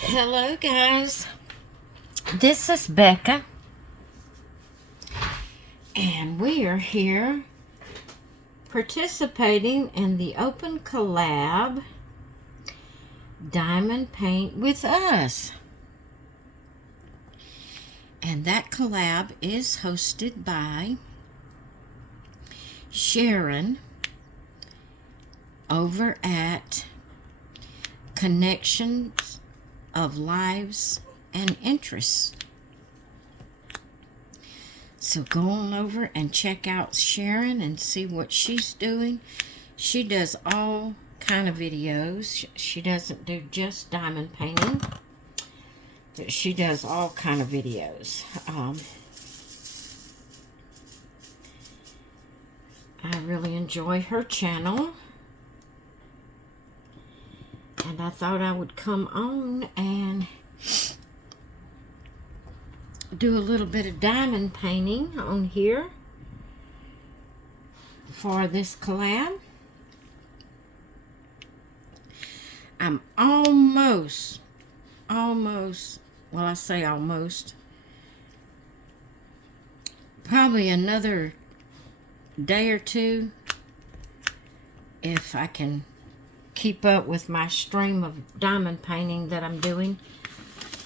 Hello guys, this is Becca and we are here participating in the open collab Diamond Paint with Us, and that collab is hosted by Sharon over at Connections of Lives and Interests. So go on over and check out Sharon and see what she's doing. She does all kind of videos. She doesn't do just diamond painting, but she does all kind of videos. I really enjoy her channel, and I thought I would come on and do a little bit of diamond painting on here for this collab. I'm almost, well, I say almost, probably another day or two, if I can keep up with my stream of diamond painting that I'm doing.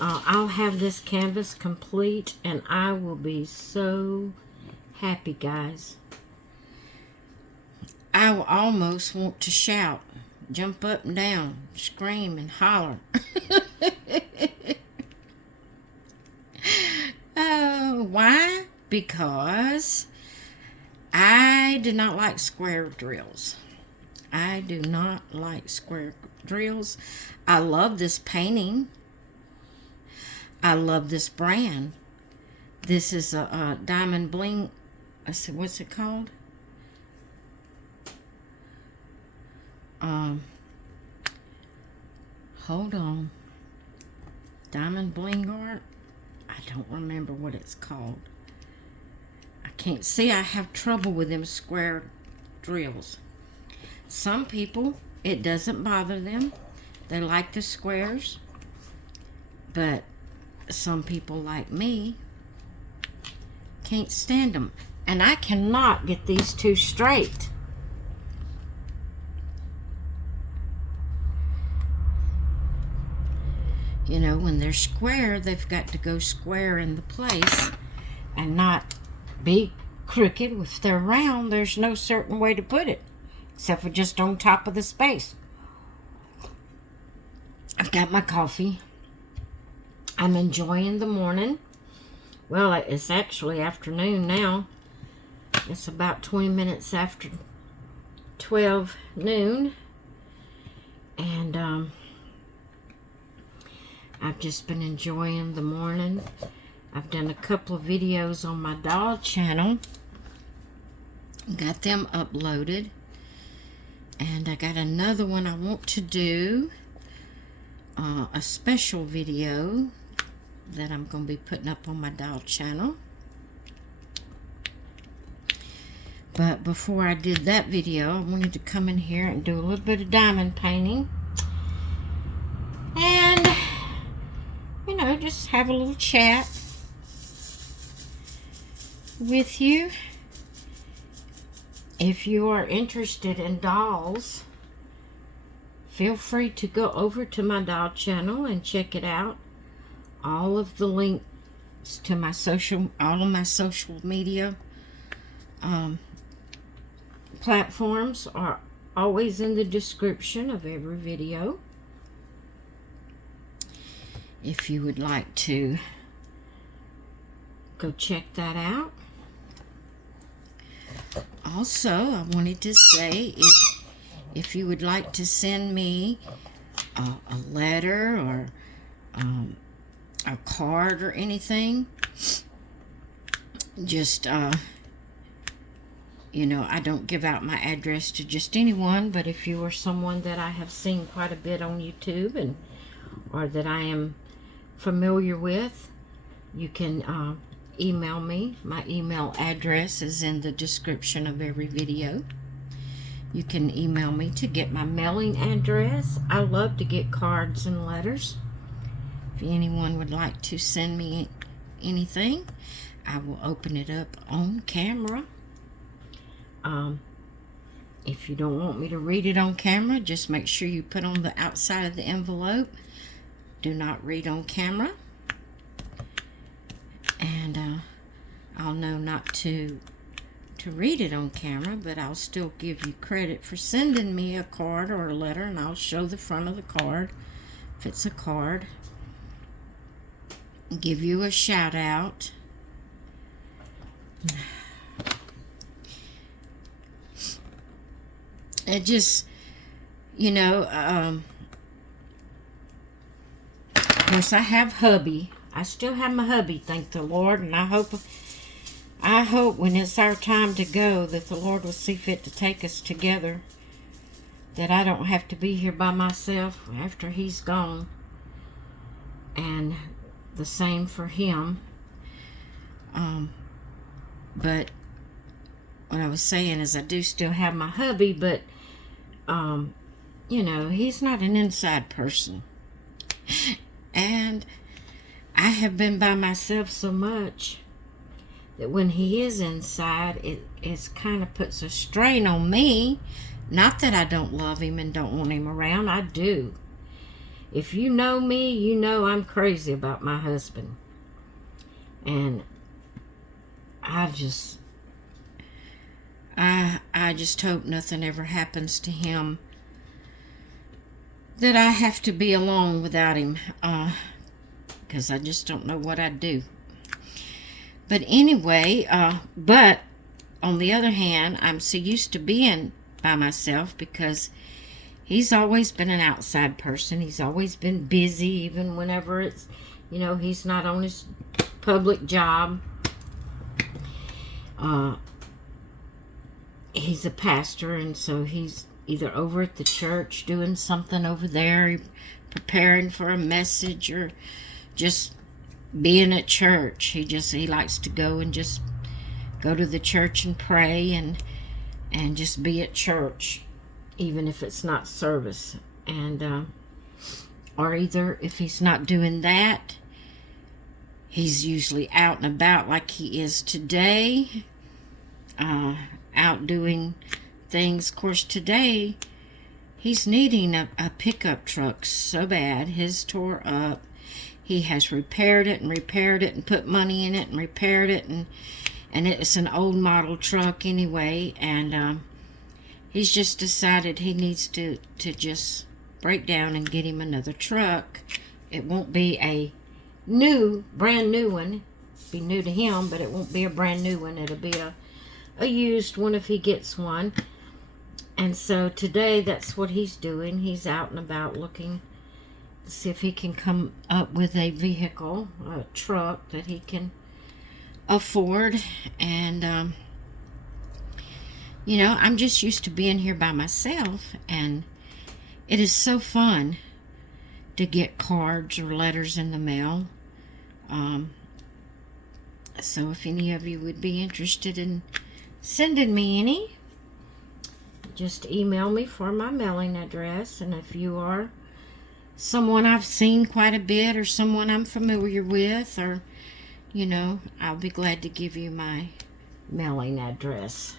I'll have this canvas complete and I will be so happy, guys. I will almost want to shout, jump up and down, scream and holler. Why? Because I do not like square drills. I do not like square drills. I love this painting. I love this brand. This is a Diamond Bling. I said, what's it called? Hold on. Diamond Bling Art? I don't remember what it's called. I can't see. I have trouble with them square drills. Some people, it doesn't bother them. They like the squares. But some people like me can't stand them. And I cannot get these two straight. You know, when they're square, they've got to go square in the place and not be crooked. If they're round, there's no certain way to put it, except for just on top of the space. I've got my coffee. I'm enjoying the morning. Well, it's actually afternoon now. It's about 20 minutes after 12 noon. And I've just been enjoying the morning. I've done a couple of videos on my doll channel. Got them uploaded. And I got another one I want to do. A special video that I'm going to be putting up on my doll channel. But before I did that video, I wanted to come in here and do a little bit of diamond painting. And, you know, just have a little chat with you. If you are interested in dolls, feel free to go over to my doll channel and check it out. All of the links to my all of my social media platforms are always in the description of every video. If you would like to go check that out. Also, I wanted to say, if you would like to send me a letter or a card or anything, just you know, I don't give out my address to just anyone, but if you are someone that I have seen quite a bit on YouTube and or that I am familiar with, you can email me. My email address is in the description of every video. You can email me to get my mailing address. I love to get cards and letters. If anyone would like to send me anything, I will open it up on camera. If you don't want me to read it on camera, just make sure you put on the outside of the envelope, do not read on camera. And I'll know not to read it on camera, but I'll still give you credit for sending me a card or a letter, and I'll show the front of the card if it's a card. Give you a shout out. It just, you know, of course I have hubby. I still have my hubby, thank the Lord, and I hope when it's our time to go that the Lord will see fit to take us together, that I don't have to be here by myself after he's gone, and the same for him. But what I was saying is I do still have my hubby, but you know, he's not an inside person, and I have been by myself so much that when he is inside, it kind of puts a strain on me. Not that I don't love him and don't want him around. I do. If you know me, you know I'm crazy about my husband. And I just hope nothing ever happens to him that I have to be alone without him. Because I just don't know what I'd do. But anyway, but on the other hand, I'm so used to being by myself because he's always been an outside person. He's always been busy, even whenever it's, you know, he's not on his public job. He's a pastor, and so he's either over at the church doing something over there, preparing for a message, or just being at church. He likes to go and just go to the church and pray and just be at church, even if it's not service. And or either if he's not doing that, he's usually out and about like he is today, out doing things. Of course, today he's needing a pickup truck so bad. His tore up. He has repaired it and put money in it and repaired it, and it's an old model truck anyway, and he's just decided he needs to just break down and get him another truck. It won't be a brand new one. It'll be new to him, but it won't be a brand new one. It'll be a used one if he gets one. And so today that's what he's doing. He's out and about looking to see if he can come up with a vehicle, a truck that he can afford. And you know, I'm just used to being here by myself, and it is so fun to get cards or letters in the mail. So if any of you would be interested in sending me any, just email me for my mailing address. And if you are someone I've seen quite a bit, or someone I'm familiar with, or, you know, I'll be glad to give you my mailing address.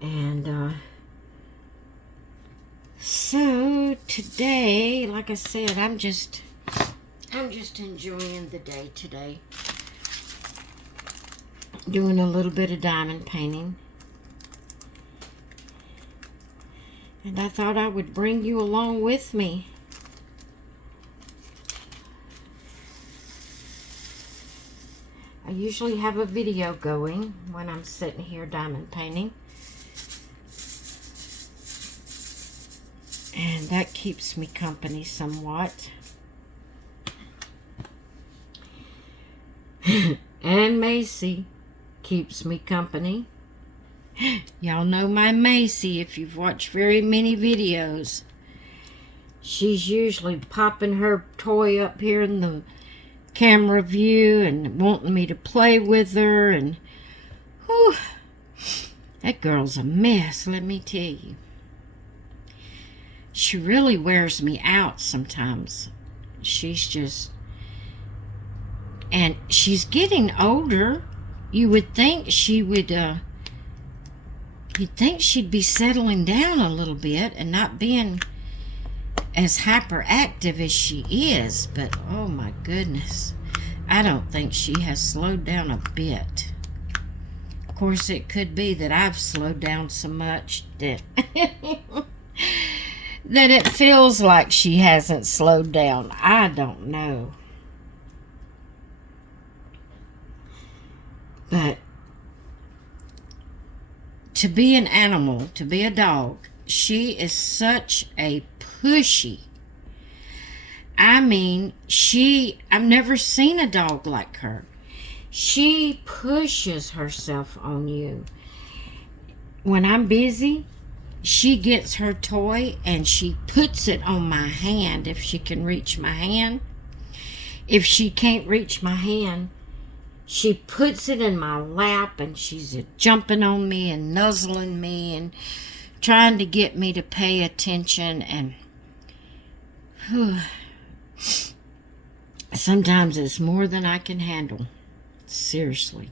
And so today, like I said, I'm just enjoying the day today, doing a little bit of diamond painting. And I thought I would bring you along with me. I usually have a video going when I'm sitting here diamond painting. And that keeps me company somewhat. And Macy keeps me company. Y'all know my Macy if you've watched very many videos. She's usually popping her toy up here in the camera view and wanting me to play with her. And whew, that girl's a mess, let me tell you. she really wears me out sometimes. She's just, and she's getting older. You would think she would, you'd think she'd be settling down a little bit and not being as hyperactive as she is, but oh my goodness, I don't think she has slowed down a bit. Of course, it could be that I've slowed down so much that that it feels like she hasn't slowed down. I don't know. But to be an animal, to be a dog, she is such a pushy. I mean, I've never seen a dog like her. She pushes herself on you. When I'm busy, she gets her toy and she puts it on my hand if she can reach my hand. If she can't reach my hand, she puts it in my lap and she's jumping on me and nuzzling me and trying to get me to pay attention. And sometimes it's more than I can handle. Seriously.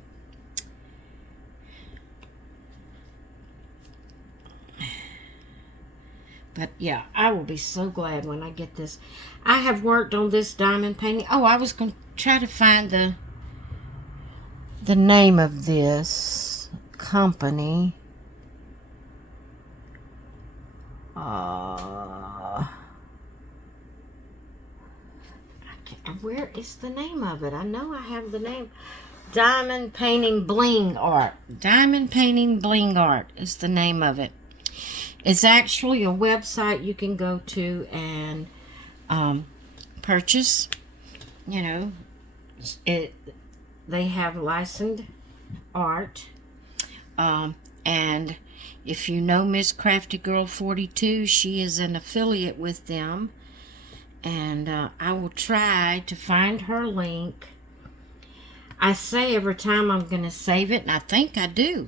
But yeah, I will be so glad when I get this. I have worked on this diamond painting. Oh, I was going to try to find the name of this company. Where is the name of it? I know I have the name. Diamond Painting Bling Art. Diamond Painting Bling Art is the name of it. It's actually a website you can go to and purchase. You know, they have licensed art. And if you know Miss Crafty Girl 42, she is an affiliate with them. And I will try to find her link. I say every time I'm going to save it, and I think I do,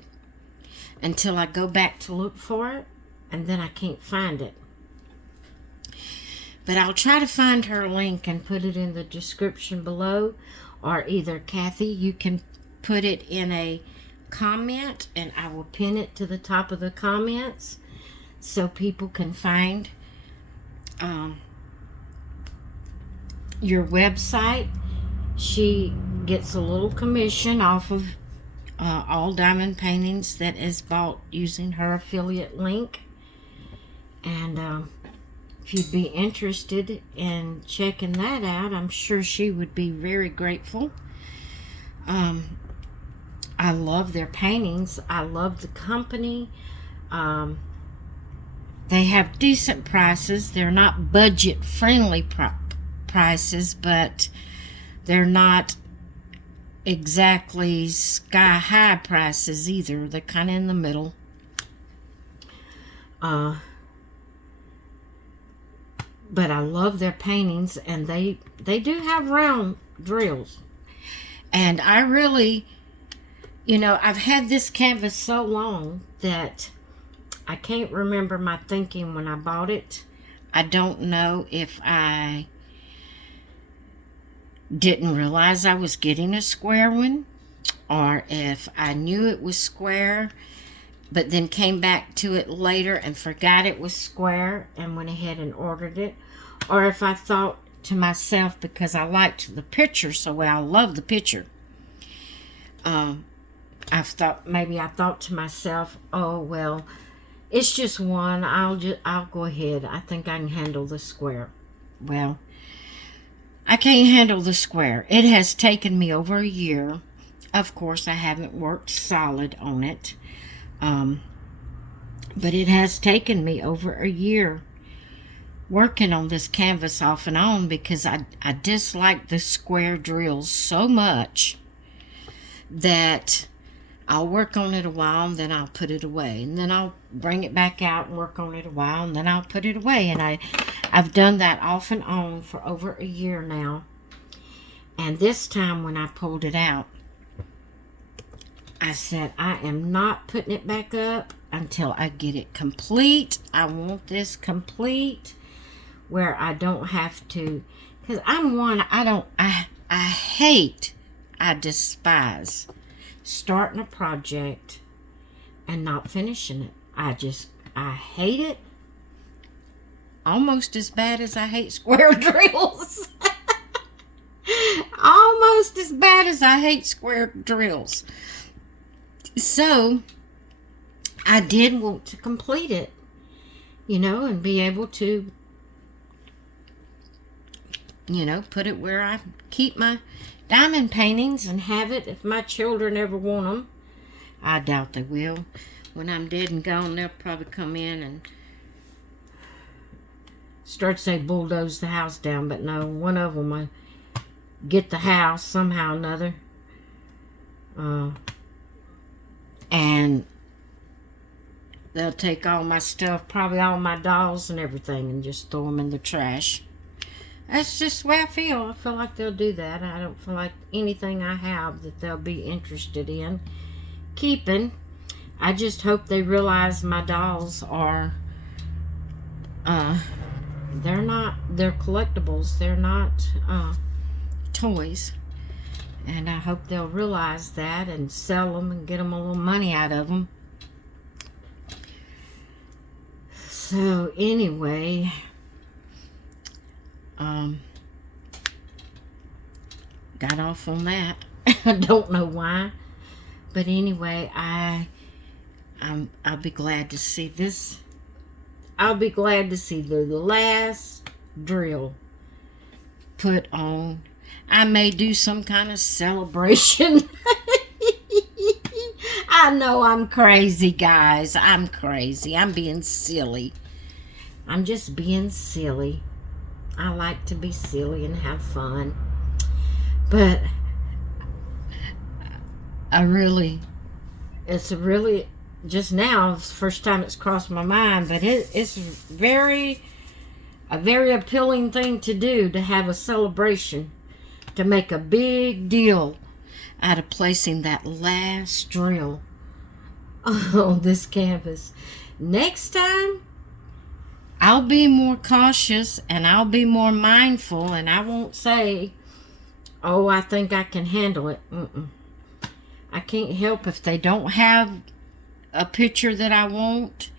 until I go back to look for it, and then I can't find it. But I'll try to find her link and put it in the description below, or either Kathy, you can put it in a comment, and I will pin it to the top of the comments so people can find your website. She gets a little commission off of all diamond paintings that is bought using her affiliate link. And if you'd be interested in checking that out, I'm sure she would be very grateful. I love their paintings. I love the company. They have decent prices. They're not budget-friendly prices, but they're not exactly sky-high prices either. They're kind of in the middle. But I love their paintings, and they do have round drills. And I really, you know, I've had this canvas so long that I can't remember my thinking when I bought it. I don't know if I didn't realize I was getting a square one, or if I knew it was square but then came back to it later and forgot it was square and went ahead and ordered it, or if I thought to myself, because I liked the picture so well, I love the picture, I thought to myself, oh well, it's just one, I'll go ahead, I think I can handle the square. Well, I can't handle the square. It has taken me over a year. Of course, I haven't worked solid on it. But it has taken me over a year working on this canvas off and on, because I dislike the square drills so much that I'll work on it a while and then I'll put it away. And then I'll bring it back out and work on it a while and then I'll put it away. And I've done that off and on for over a year now. And this time when I pulled it out, I said, I am not putting it back up until I get it complete. I want this complete where I don't have to, because I despise starting a project and not finishing it. I hate it almost as bad as I hate square drills. Almost as bad as I hate square drills. So I did want to complete it, you know, and be able to, you know, put it where I keep my diamond paintings and have it if my children ever want them. I doubt they will. When I'm dead and gone, they'll probably come in and start to say bulldoze the house down. But no, one of them will get the house somehow or another. And they'll take all my stuff, probably all my dolls and everything, and just throw them in the trash. That's just the way I feel. I feel like they'll do that. I don't feel like anything I have that they'll be interested in keeping. I just hope they realize my dolls are, they're collectibles. They're not toys. And I hope they'll realize that and sell them and get them a little money out of them. So anyway, got off on that. I don't know why, but anyway, I'll be glad to see this. I'll be glad to see the last drill put on. I may do some kind of celebration. I know I'm crazy, guys. I'm crazy. I'm being silly. I'm just being silly. I like to be silly and have fun. But just now, it's the first time it's crossed my mind, but it's a very appealing thing to do, to have a celebration, to make a big deal out of placing that last drill on this canvas. Next time, I'll be more cautious and I'll be more mindful, and I won't say, oh, I think I can handle it. I can't help if they don't have a picture that I want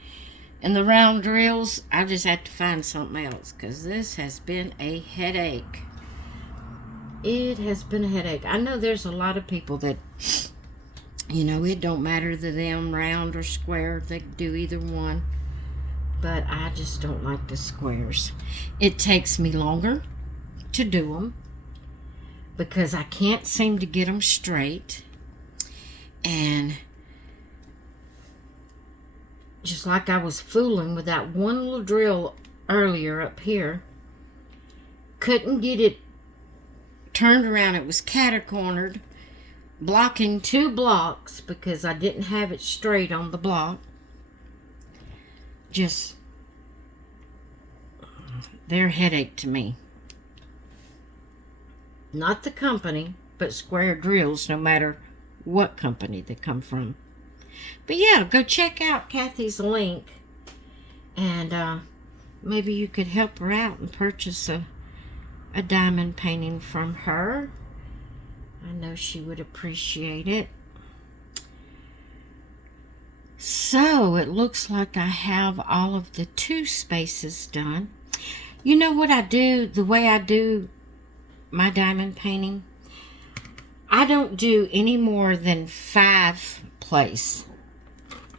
in the round drills. I just have to find something else, because this has been a headache. It has been a headache. I know there's a lot of people that, you know, it don't matter to them round or square. They can do either one. But I just don't like the squares. It takes me longer to do them because I can't seem to get them straight. And just like I was fooling with that one little drill earlier up here, couldn't get it turned around. It was catty-cornered, blocking 2 blocks because I didn't have it straight on the block. Just, they're a headache to me. Not the company, but square drills, no matter what company they come from. But yeah, go check out Kathy's link, and maybe you could help her out and purchase a diamond painting from her. I know she would appreciate it. So it looks like I have all of the 2 spaces done. You know what I do, the way I do my diamond painting? I don't do any more than 5 place.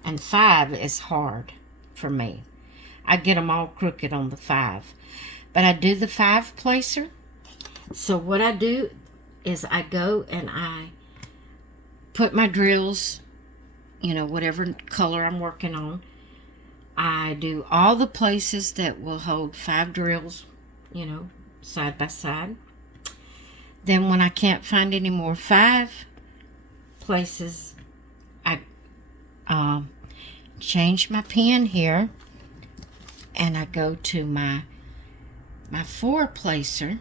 And 5 is hard for me. I get them all crooked on the 5. But I do the 5 placer. So what I do is I go and I put my drills, you know, whatever color I'm working on. I do all the places that will hold 5 drills, you know, side by side. Then when I can't find any more 5 places, I change my pen here, and I go to my 4 placer,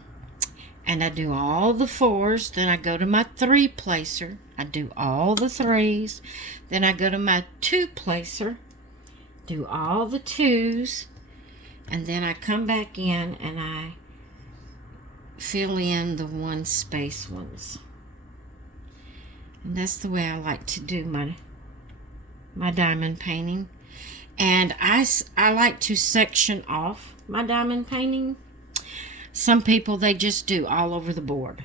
and I do all the 4s. Then I go to my 3 placer. I do all the 3s. Then I go to my 2 placer, do all the 2s, and then I come back in and I fill in the 1 space ones. And that's the way I like to do my diamond painting. And I like to section off my diamond painting. Some people, they just do all over the board.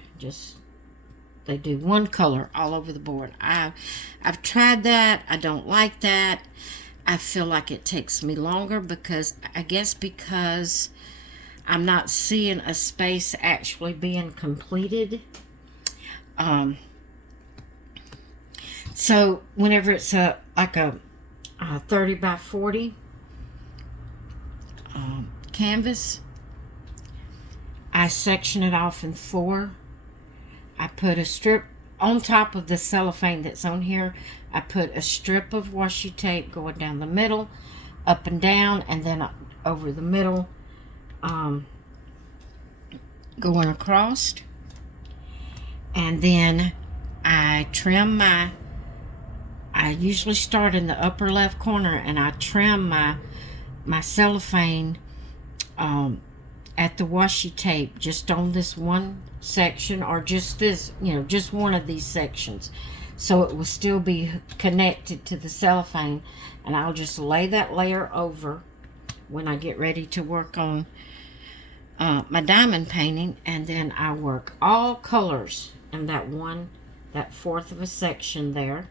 They do 1 color all over the board. I've tried that. I don't like that. I feel like it takes me longer because I'm not seeing a space actually being completed. So whenever it's like a 30 by 40 canvas, I section it off in 4. I put a strip on top of the cellophane that's on here. I put a strip of washi tape going down the middle, up and down, and then over the middle, going across. And then I trim I usually start in the upper left corner, and I trim my cellophane at the washi tape just on this one section, or just this, just one of these sections, so it will still be connected to the cellophane. And I'll just lay that layer over when I get ready to work on my diamond painting, and then I work all colors in that 1/4 of a section there.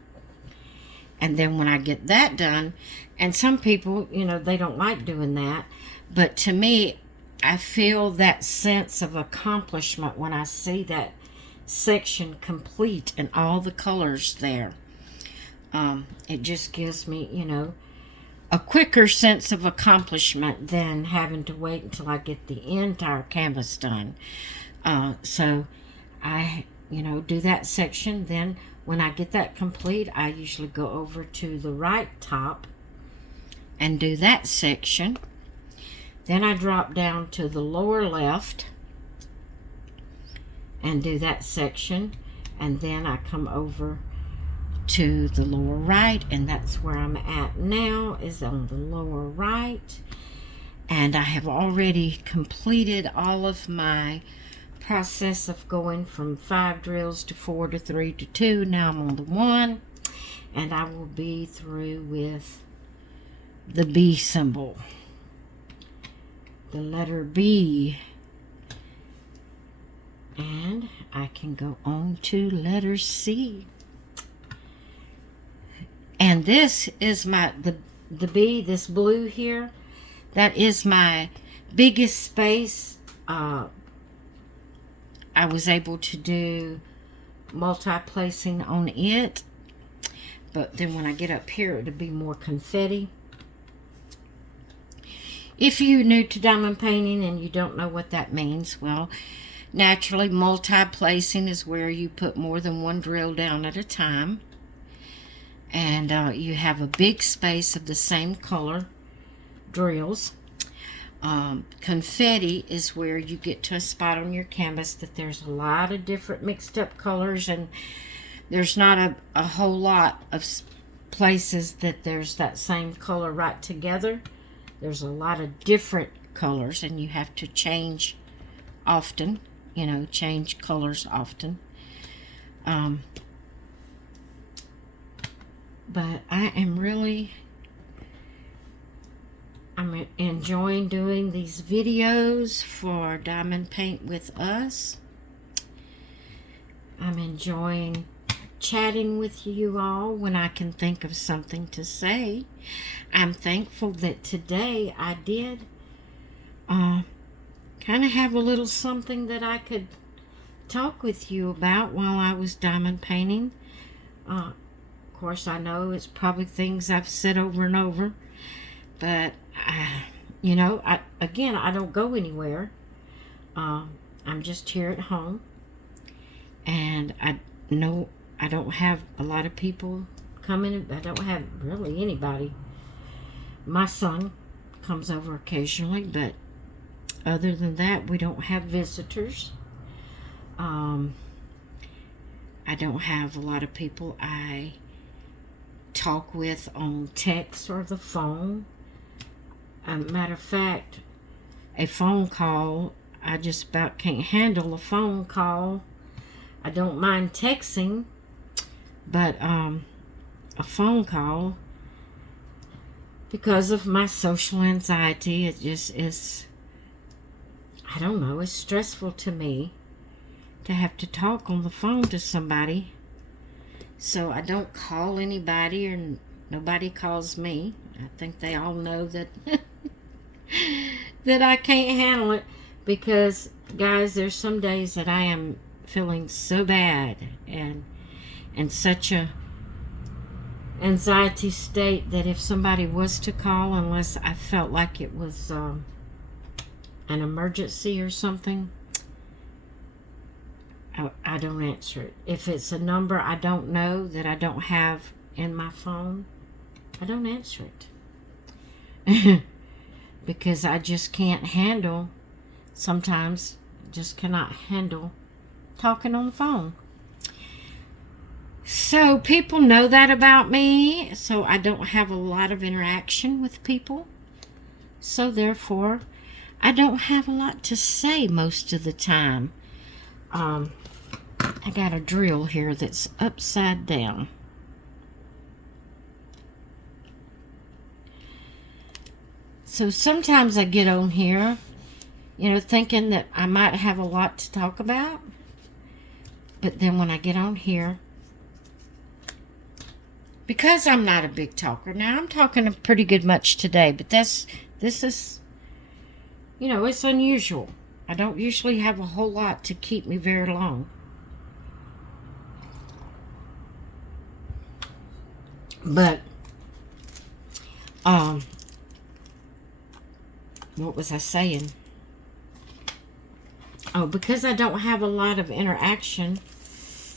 And then when I get that done, and some people, they don't like doing that, but to me, I feel that sense of accomplishment when I see that section complete and all the colors there. It just gives me, a quicker sense of accomplishment than having to wait until I get the entire canvas done. So I, do that section. Then when I get that complete, I usually go over to the right top and do that section. Then I drop down to the lower left and do that section. And then I come over to the lower right, and that's where I'm at now, is on the lower right. And I have already completed all of my process of going from 5 drills to 4 to 3 to 2. Now I'm on the 1, and I will be through with the B symbol, the letter B, and I can go on to letter C. And this is the B, this blue here, that is my biggest space. I was able to do multi-placing on it, but then when I get up here, it'll be more confetti. If you're new to diamond painting and you don't know what that means, well, naturally, multi-placing is where you put more than 1 drill down at a time. And you have a big space of the same color drills. Confetti is where you get to a spot on your canvas that there's a lot of different mixed up colors, and there's not a whole lot of places that there's that same color right together. There's a lot of different colors, and you have to change often, change colors often. But I'm enjoying doing these videos for Diamond Paint with Us. I'm enjoying chatting with you all when I can think of something to say. I'm thankful that today I did kind of have a little something that I could talk with you about while I was diamond painting. Of course, I know it's probably things I've said over and over, but I don't go anywhere. I'm just here at home, and I know I don't have a lot of people coming. I don't have really anybody. My son comes over occasionally, but other than that, we don't have visitors. I don't have a lot of people I talk with on text or the phone. Matter of fact, a phone call, I just about can't handle a phone call. I don't mind texting, but a phone call, because of my social anxiety, it just is, I don't know, it's stressful to me to have to talk on the phone to somebody. So I don't call anybody, or nobody calls me. I think they all know that that I can't handle it, because guys, there's some days that I am feeling so bad and in such a anxiety state that if somebody was to call, unless I felt like it was an emergency or something, I don't answer it. If it's a number I don't know, that I don't have in my phone, I don't answer it. Because I just can't handle, sometimes just cannot handle talking on the phone. So people know that about me, so I don't have a lot of interaction with people. So therefore, I don't have a lot to say most of the time. I got a drill here that's upside down. So sometimes I get on here, thinking that I might have a lot to talk about. But then when I get on here, because I'm not a big talker, now I'm talking pretty good much today, but this is, it's unusual. I don't usually have a whole lot to keep me very long. But, what was I saying? Oh, because I don't have a lot of interaction,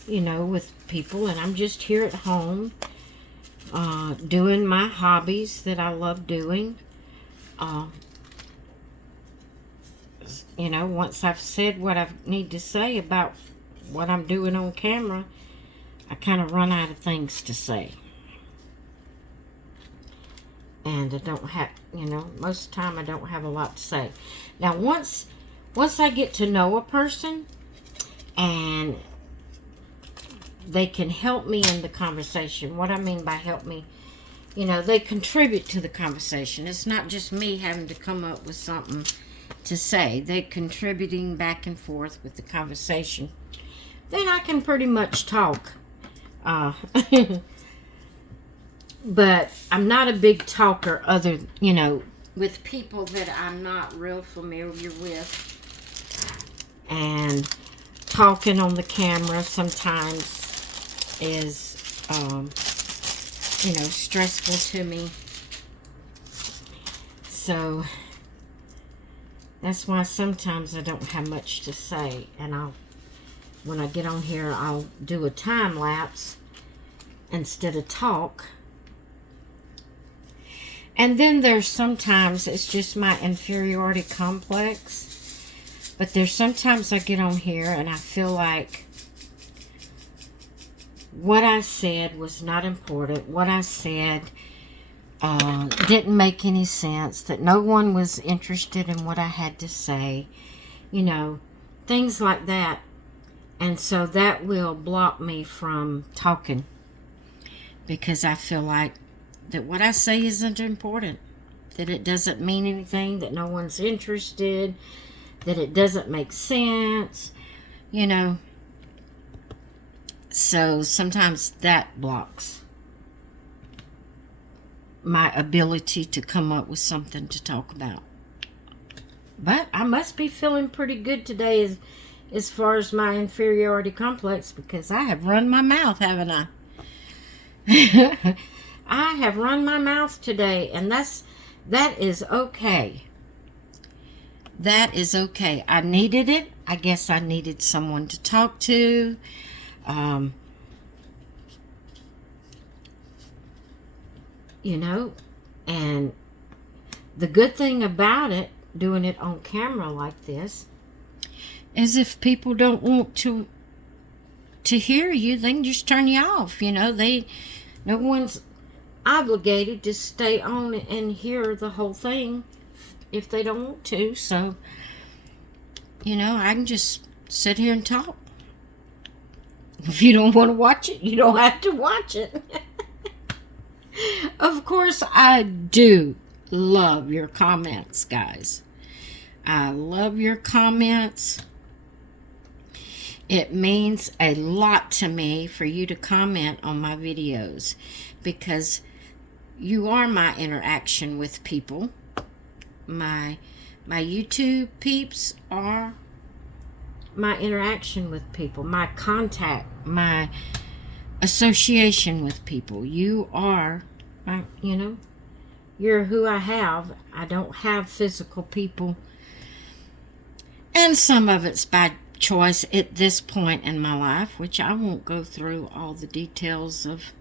with people, and I'm just here at home, doing my hobbies that I love doing. Once I've said what I need to say about what I'm doing on camera, I kind of run out of things to say. And I don't have, most of the time I don't have a lot to say. Now, once I get to know a person and they can help me in the conversation, what I mean by help me, they contribute to the conversation. It's not just me having to come up with something to say. They're contributing back and forth with the conversation. Then I can pretty much talk. But I'm not a big talker with people that I'm not real familiar with. And talking on the camera sometimes is, stressful to me. So that's why sometimes I don't have much to say. And when I get on here, I'll do a time lapse instead of talk. And then there's sometimes it's just my inferiority complex. But there's sometimes I get on here and I feel like what I said was not important. What I said didn't make any sense. That no one was interested in what I had to say. Things like that. And so that will block me from talking. Because I feel like that what I say isn't important, that it doesn't mean anything, that no one's interested, that it doesn't make sense, So sometimes that blocks my ability to come up with something to talk about. But I must be feeling pretty good today as far as my inferiority complex, because I have run my mouth, haven't I? I have run my mouth today, and that is okay. That is okay. I needed it. I guess I needed someone to talk to. And the good thing about it, doing it on camera like this, is if people don't want to hear you, they can just turn you off. No one's obligated to stay on and hear the whole thing if they don't want to. So, you know, I can just sit here and talk. If you don't want to watch it, you don't have to watch it. Of course, I do love your comments, guys. I love your comments. It means a lot to me for you to comment on my videos, because you are my interaction with people. My YouTube peeps are my interaction with people, my contact, my association with people. You are, you know, you're who I have. I don't have physical people. And some of it's by choice at this point in my life, which I won't go through all the details of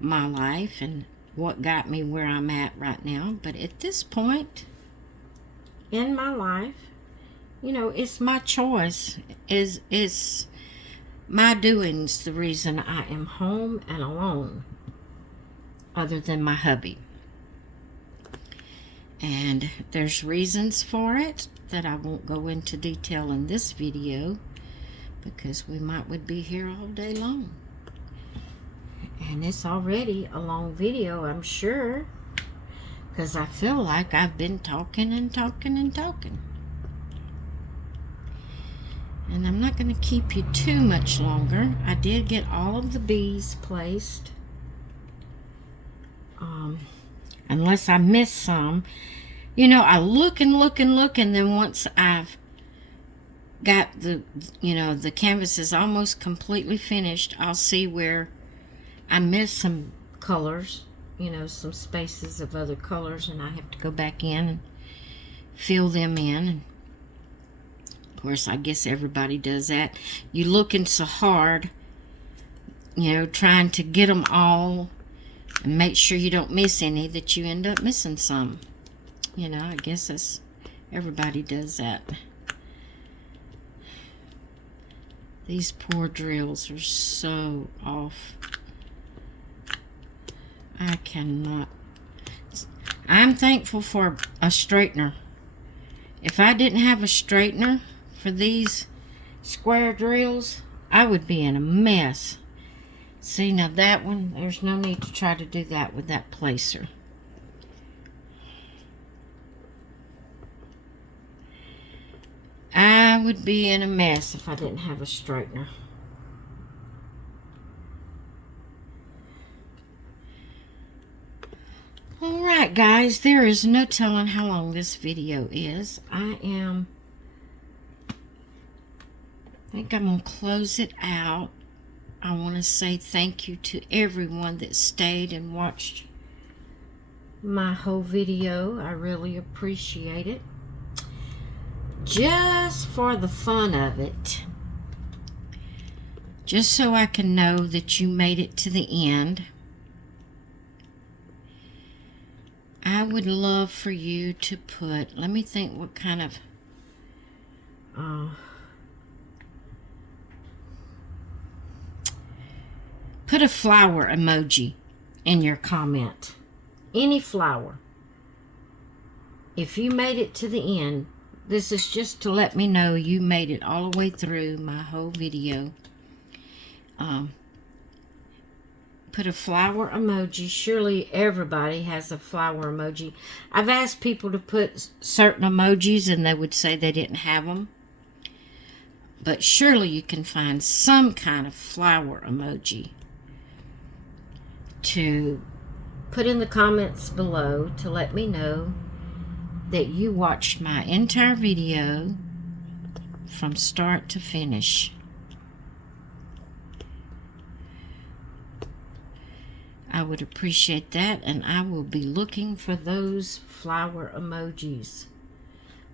my life and what got me where I'm at right now. But at this point in my life, you know, it's my choice. Is my doings the reason I am home and alone, other than my hubby. And there's reasons for it that I won't go into detail in this video, because we would be here all day long. And it's already a long video, I'm sure, because I feel like I've been talking and talking and talking. And I'm not going to keep you too much longer. I did get all of the bees placed. Unless I miss some. You know, I look and look and look, and then once I've got the, you know, the canvas is almost completely finished, I'll see where I miss some colors, you know, some spaces of other colors, and I have to go back in and fill them in. And of course, I guess everybody does that. You're looking so hard, you know, trying to get them all and make sure you don't miss any, that you end up missing some. You know, I guess everybody does that. These poor drills are so off. I cannot. I'm thankful for a straightener. If I didn't have a straightener for these square drills, I would be in a mess. See, now that one, there's no need to try to do that with that placer. I would be in a mess if I didn't have a straightener. Alright guys, there is no telling how long this video is. I think I'm going to close it out. I want to say thank you to everyone that stayed and watched my whole video. I really appreciate it. Just for the fun of it. Just so I can know that you made it to the end. I would love for you to put, let me think what kind of, put a flower emoji in your comment. Any flower. If you made it to the end, this is just to let me know you made it all the way through my whole video. Put a flower emoji. Surely everybody has a flower emoji. I've asked people to put certain emojis and they would say they didn't have them. But surely you can find some kind of flower emoji to put in the comments below to let me know that you watched my entire video from start to finish. I would appreciate that, and I will be looking for those flower emojis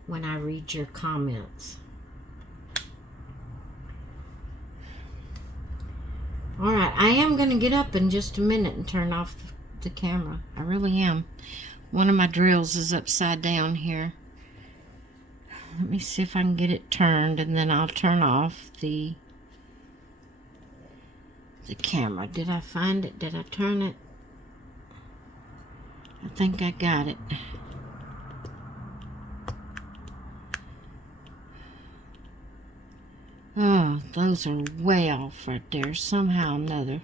when I read your comments. Alright, I am going to get up in just a minute and turn off the camera. I really am. One of my drills is upside down here. Let me see if I can get it turned, and then I'll turn off the camera. Did I find it? Did I turn it? I think I got it. Oh, those are way off right there. Somehow or another,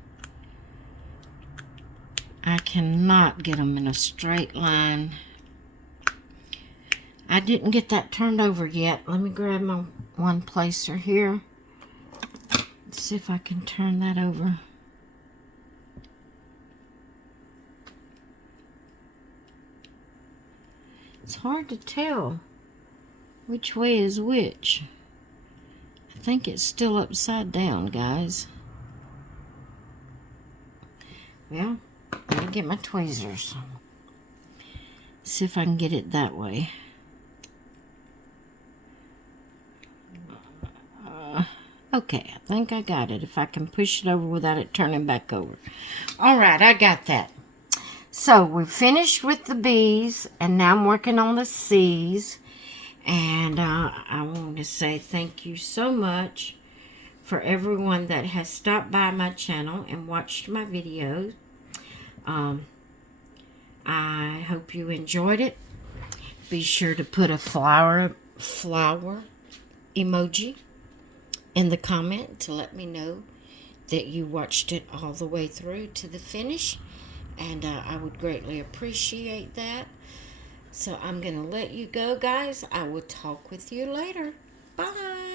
I cannot get them in a straight line. I didn't get that turned over yet. Let me grab my one placer here. Let's see if I can turn that over. It's hard to tell which way is which. I think it's still upside down, guys. Well, let me get my tweezers. See if I can get it that way. Okay, I think I got it. If I can push it over without it turning back over. All right, I got that. So we finished with the B's, and now I'm working on the C's. And I want to say thank you so much for everyone that has stopped by my channel and watched my videos. I hope you enjoyed it. Be sure to put a flower emoji in the comment to let me know that you watched it all the way through to the finish, and I would greatly appreciate that. So I'm going to let you go, guys. I will talk with you later. Bye.